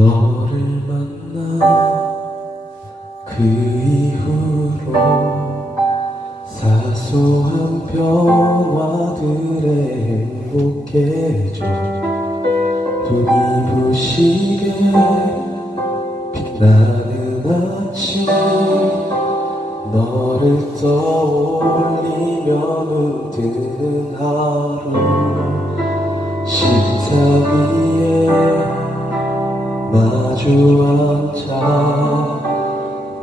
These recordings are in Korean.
너를 만나 그 이후로 사소한 변화들에 행복해져 눈이 부시게 빛나는 아침 너를 떠올리며 눈뜨는 하루 식탁 위에 마주 앉아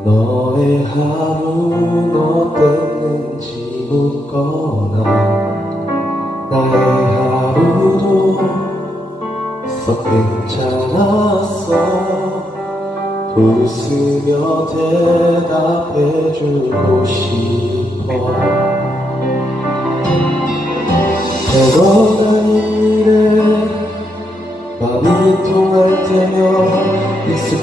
너의 하루 어땠는지 묻거나 나의 하루도 썩 괜찮았어. 웃으며 대답해주고 싶어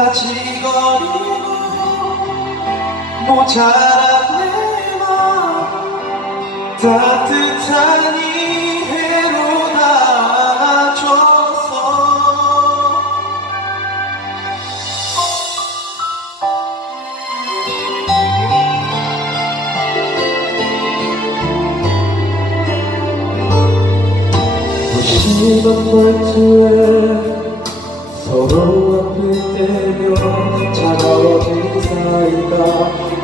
어리고 모자란 내맘 따뜻한 이해로 달아줘서. 무심한 말투에 서로 아플 때면 차가워진 사이가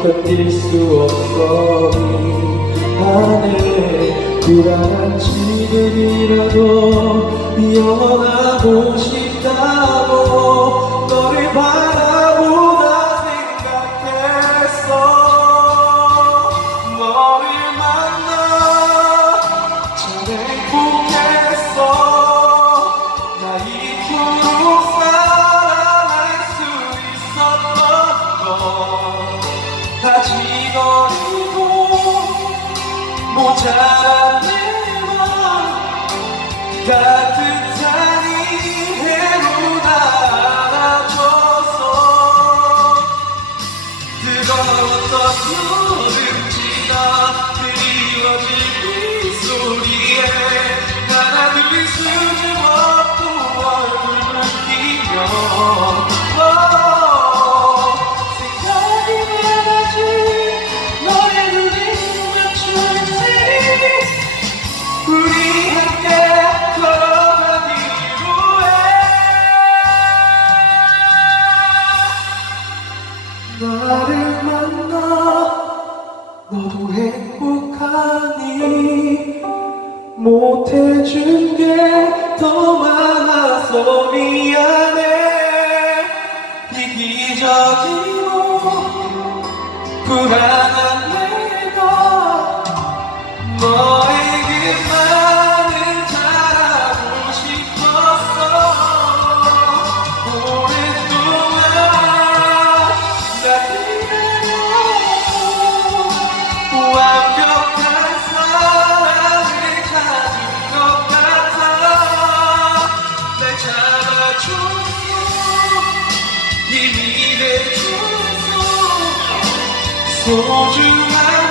견딜 수 없어 이 안에 불안한 지금이라도 싶다고 만나 너도 행복하니 못해준 게 더 많아서 미안해. 이기적이고 불안 소중한